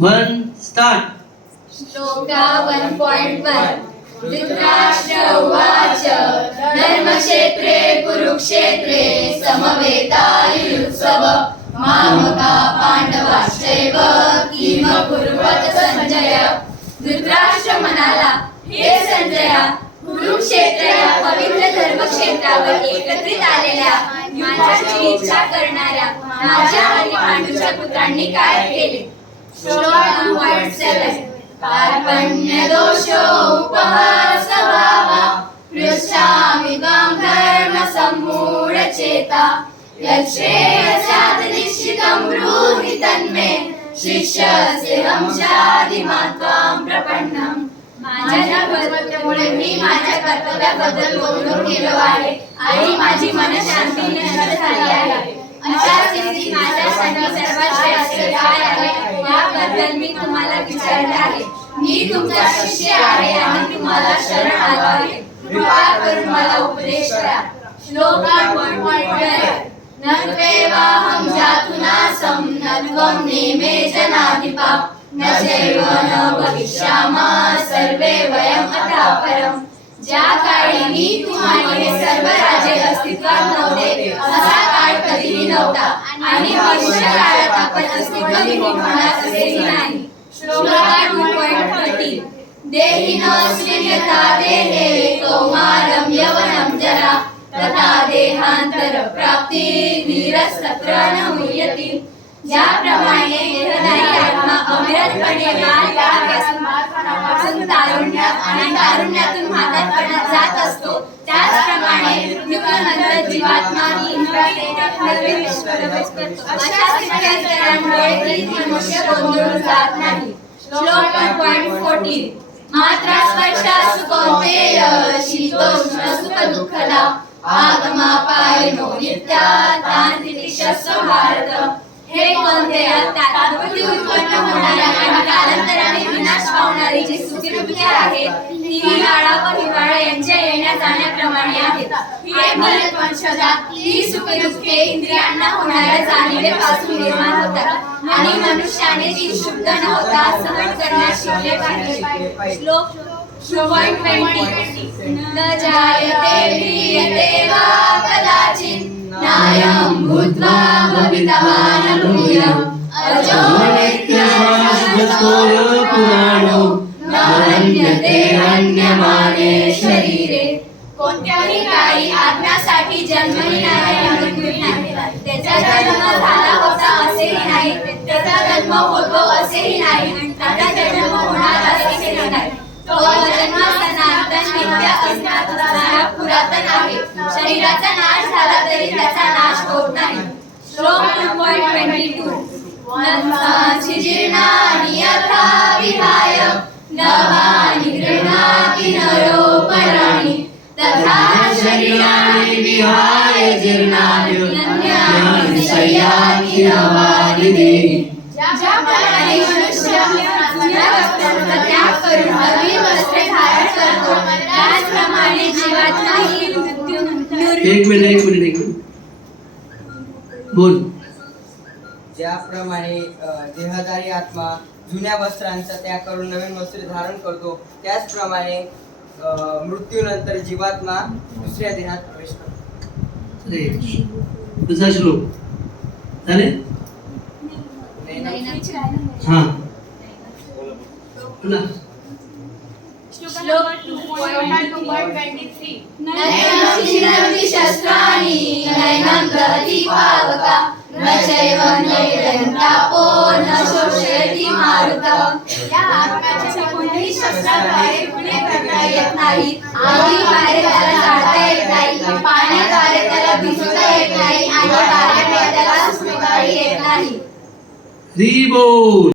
1 start. Shloka 1.1 Dhritarashtra उवाच धर्मक्षेत्रे कुरुक्षेत्रे समवेतायुत्सव मामका पांडवाश्चैव Kim कुर्वत Sanjay. Dhritarashtra म्हणाला, हे संजया, कुरुक्षेत्र या पवित्र धर्मक्षेत्रावर एकत्रित आलेल्या युद्धाची इच्छा करणाऱ्या माझ्या आणि पांडूच्या पुत्रांनी काय केले. श्लोक 2.7 कार्पण्य दोषोपहार स्वभावा पृच्छामि त्वां धर्म सम्मूढ चेता यच्छ्रेयस्यात् निश्चितं ब्रूहि तन्मे शिष्यस्तेऽहं चादिमां त्वां प्रपन्नम्. माझ्या कर्तव्यामुळे मी माझ्या कर्तव्याबद्दल गौरव केला आहे आणि माझी मनशांती नष्ट झाली आहे. अशा स्थितीत माझ्यासाठी सर्वात श्रेष्ठ काय आहे याबद्दल मी तुम्हाला विचारले आहे. मी तुमचा शिष्य आहे आणि तुम्हाला शरण आलो आहे. कृपा करून मला उपदेश करा. श्लोक 1.12 न त्वेवाहं जातुनासं न त्वं नेमे जनाधिपा न चैव न भविष्यामः सर्वे वयम् अतः परम्. ज्या काळी मी तुम्हाला हे सर्व राजे अस्तित्वात नव्हते असा काळ कधीही नव्हता आणि भविष्य काळात आपण अस्तित्वात होणार असेही नाही. श्लोक 2.13 देहिनोऽस्मिन् यथा देहे कौमारं यवनं जरा तथा देहांतर प्राप्ती धीरस्तत्र न मुह्यति. ज्याप्रमाणे देहधारी आत्मा अविरतपणे बालपणापासून तारुण्यात आणि तारुण्यातून म्हातारपणात जात असतो, त्याचप्रमाणे मृत्यूनंतर जीवात्मा अशा स्थित्यंतरांमुळे ती मनुष्य गोंधळून जात नाही. श्लोक 1.14 मात्रा स्पर्शा सुकौन्तेय शीतोष्ण सुख दुःखदा आगमापायनो नित्या तांत्रिकशस्व भारत. हे कौन्तेय, तात्पुरती उत्पन्न होणारी आणि कालांतराने विनाश पावणारी जी सुखदुःखे आहेत ती उन्हाळा व हिवाळा यांच्या येण्या जाण्याप्रमाणे आहेत. हे भरतवंशजा, ही सुखदुःखे इंद्रियांना होणाऱ्या जाणीवेपासून निर्माण होतात आणि मनुष्याने ती शुद्ध न होता सहन करण्यास शिकले पाहिजे. श्लोक 1.20 न जायते म्रियते वा कदाचित् नायं भूत्वा भवितवान् भूयः अजो नित्यशाश्वतोऽय पुराणो न हन्यते हन्यमाने शरीरे. कोणत्याही काळी आत्म्यासाठी जन्मही नाही आणि मृत्यूही नाही. त्याचा जन्म झाला होता असेही नाही, त्याचा जन्म होतो असेही नाही, त्याचा जन्म होणार असेही नाही. तो जन्म सनातन नित्य असणारा पुरातन आहे. शरीराचा नाश झाला तरी त्याचा नाश होत नाही. श्लोक 2.22 नत्वांसि जीर्णानि यथा विहाय नवानि गृह्णाति नरोपराणि तथा शरीराणि विहाय जीर्णानि नन्यानि शय्यानि नवानि देहि. ज्याप्रमाणे मनुष्य त्याग करून नवीन वस्त्रे धारण करतो, त्याचप्रमाणे जीवात्माही मृत्यूनंतर एक मिनिट बोल. ज्याप्रमाणे देहधारी आत्मा जुन्या वस्त्रांचा त्याग करून नवीन वस्त्रे धारण करतो, त्याचप्रमाणे मृत्यूनंतर जीवात्मा दुसऱ्या देहात प्रवेश करतो. तुझा श्लोक झाले. हा पुन्हा श्लोक 2.23 नैनं छिन्नन्ति शस्त्राणि नैनं दहति पावका न चैव नैरन्तापो न शोषयति मारुतः. या आत्म्याच्या कोणत्याही शस्त्राद्वारे गुन्हे करता येत नाही, आगीद्वारे त्याला जाळता येत नाही, पाण्याद्वारे त्याला भिजवता येत नाही आणि वाऱ्याने त्याला सुकवता येत नाही. हरी बोल.